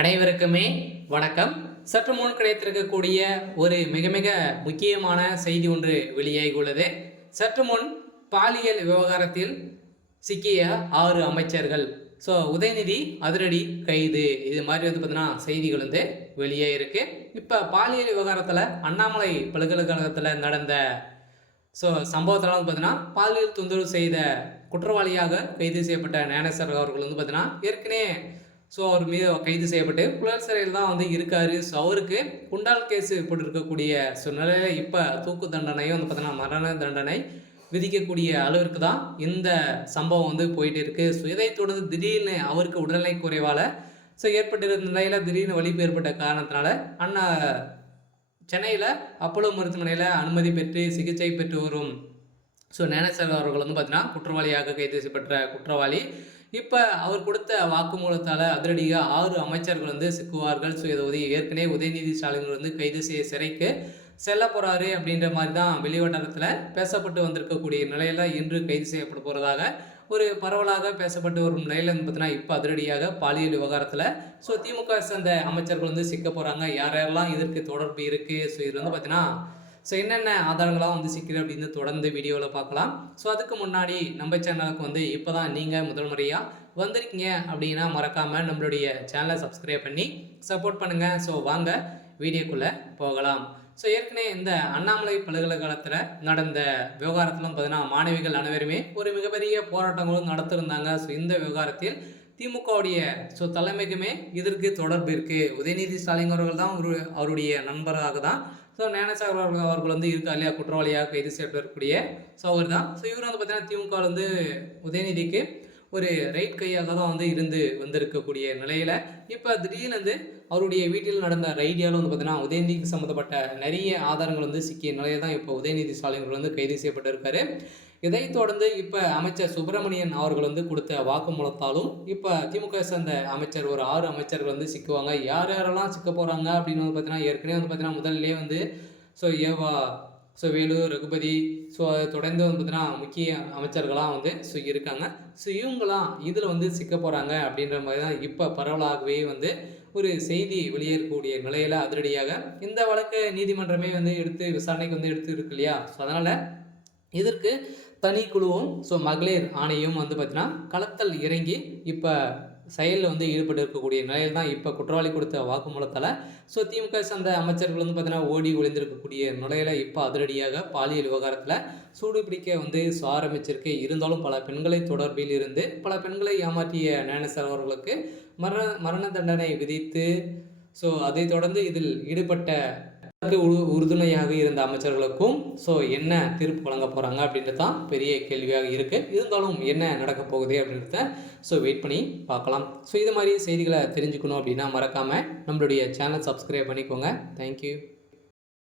அனைவருக்குமே வணக்கம். சற்று முன் கிடைத்திருக்கக்கூடிய ஒரு மிக மிக முக்கியமான செய்தி ஒன்று வெளியாகியுள்ளது. சற்று முன் பாலியல் விவகாரத்தில் சிக்கிய 6 அமைச்சர்கள். உதயநிதி அதிரடி கைது, இது மாதிரி பார்த்தீங்கன்னா செய்திகள் வெளியே இருக்கு. இப்போ பாலியல் விவகாரத்தில் அண்ணாமலை பல்கலைக்கழகத்தில் நடந்த சம்பவத்தில் பார்த்தீங்கன்னா பாலியல் தொந்தரவு செய்த குற்றவாளியாக கைது செய்யப்பட்ட ஞானேஸ்வர் அவர்கள் பார்த்தீங்கன்னா ஏற்கனவே அவர் மீது கைது செய்யப்பட்டு புழல் சிறையில் தான் இருக்காரு. அவருக்கு குண்டால் கேஸு போட்டிருக்கக்கூடிய நிலையில் இப்போ தூக்கு தண்டனையும் பார்த்தீங்கன்னா மரண தண்டனை விதிக்கக்கூடிய அளவிற்கு தான் இந்த சம்பவம் போயிட்டு இருக்கு. இதை தொடர்ந்து திடீர்னு அவருக்கு உடல்நிலை குறைவால் ஏற்பட்டிருந்த நிலையில் திடீர்னு வலிப்பு ஏற்பட்ட காரணத்தினால அண்ணா சென்னையில் அப்போலோ மருத்துவமனையில் அனுமதி பெற்று சிகிச்சை பெற்று வரும் ஞானேஸ்வர் அவர்கள் பார்த்தீங்கன்னா குற்றவாளியாக கைது செய்யப்பட்ட குற்றவாளி. இப்போ அவர் கொடுத்த வாக்குமூலத்தால் அதிரடியாக 6 அமைச்சர்கள் சிக்குவார்கள். இதை ஏற்கனவே உதயநிதி ஸ்டாலின் கைது செய்ய சிறைக்கு செல்ல போகிறாரு அப்படின்ற மாதிரி தான் வெளிவட்டாரத்தில் பேசப்பட்டு வந்திருக்கக்கூடிய நிலையில் இன்று கைது செய்யப்பட போகிறதாக ஒரு பரவலாக பேசப்பட்டு வரும் நிலையில் பார்த்தீங்கன்னா இப்போ அதிரடியாக பாலியல் விவகாரத்தில் திமுக சேர்ந்த அமைச்சர்கள் சிக்க போகிறாங்க. யார் யாரெல்லாம் இதற்கு தொடர்பு இருக்குது, இது பார்த்தீங்கன்னா என்னென்ன ஆதாரங்களாக சிக்குது அப்படின்னு தொடர்ந்து வீடியோவில் பார்க்கலாம். அதுக்கு முன்னாடி நம்ம சேனலுக்கு இப்போ தான் நீங்கள் முதல் முறையாக வந்திருக்கீங்க அப்படின்னா மறக்காமல் நம்மளுடைய சேனலை சப்ஸ்கிரைப் பண்ணி சப்போர்ட் பண்ணுங்கள். வாங்க வீடியோக்குள்ளே போகலாம். ஏற்கனவே இந்த அண்ணாமலை பல்கலைக்கழகத்தில் நடந்த விவகாரத்திலும் பார்த்தீங்கன்னா மாணவிகள் அனைவருமே ஒரு மிகப்பெரிய போராட்டங்களும் நடத்திருந்தாங்க. இந்த விவகாரத்தில் திமுகவுடைய தலைமைக்குமே இதற்கு தொடர்பு இருக்குது. உதயநிதி ஸ்டாலின் அவர்கள் தான் அவருடைய நண்பராக தான் ஞானேஸ்வர் அவர்கள் இருக்கா இல்லையா குற்றவாளியாக கைது செய்யப்படக்கூடிய அவர் தான். இவர் பார்த்தீங்கன்னா திமுக உதயநிதிக்கு ஒரு ரைட் கையாக தான் இருந்து வந்திருக்கக்கூடிய நிலையில் இப்போ திடீர்னு அவருடைய வீட்டில் நடந்த ரைடியால் பார்த்தீங்கன்னா உதயநிதிக்கு சம்மந்தப்பட்ட நிறைய ஆதாரங்கள் சிக்கிய நிலையில் தான் இப்போ உதயநிதி ஸ்டாலின் கைது செய்யப்பட்டிருக்காரு. இதைத் தொடர்ந்து இப்போ அமைச்சர் சுப்பிரமணியன் அவர்கள் கொடுத்த வாக்குமூலத்தாலும் இப்போ திமுக சேர்ந்த அமைச்சர் ஒரு 6 அமைச்சர்கள் சிக்குவாங்க. யார் யாரெல்லாம் சிக்க போகிறாங்க அப்படின்னு பார்த்தீங்கன்னா ஏற்கனவே பார்த்தீங்கன்னா முதல்லே ஏவா வேலூர் ரகுபதி அதை தொடர்ந்து பார்த்தீங்கன்னா முக்கிய அமைச்சர்களாக இருக்காங்க. இவங்களாம் இதில் சிக்க போகிறாங்க அப்படின்ற மாதிரி தான் இப்போ பரவலாகவே ஒரு செய்தி வெளியேறக்கூடிய நிலையில் அதிரடியாக இந்த வழக்கு நீதிமன்றமே எடுத்து விசாரணைக்கு எடுத்து இருக்கு இல்லையா. அதனால் இதற்கு தனிக்குழுவும் மகளிர் ஆணையம் பார்த்தீங்கன்னா களத்தில் இறங்கி இப்போ செயலில் ஈடுபட்டு இருக்கக்கூடிய நிலையில் தான் இப்போ குற்றவாளி கொடுத்த வாக்குமூலத்தால் திமுக சேர்ந்த அமைச்சர்கள் பார்த்தீங்கன்னா ஓடி ஒளிந்திருக்கக்கூடிய நிலையில் இப்போ அதிரடியாக பாலியல் விவகாரத்தில் சூடு பிடிக்க ஆரம்பிச்சிருக்கு. இருந்தாலும் பல பெண்களை தொடர்பில் இருந்து பல பெண்களை ஏமாற்றிய ஞானேஸ்வர் அவர்களுக்கு மரண தண்டனை விதித்து அதை தொடர்ந்து இதில் ஈடுபட்ட உறுதுணையாக இருந்த அமைச்சர்களுக்கும் என்ன தீர்ப்பு வழங்க போகிறாங்க அப்படின்றது தான் பெரிய கேள்வியாக இருக்குது. இருந்தாலும் என்ன நடக்க போகுது அப்படின்றத வெயிட் பண்ணி பார்க்கலாம். இது மாதிரி செய்திகளை தெரிஞ்சுக்கணும் அப்படின்னா மறக்காமல் நம்மளுடைய சேனல் சப்ஸ்கிரைப் பண்ணிக்கோங்க. தேங்க்யூ.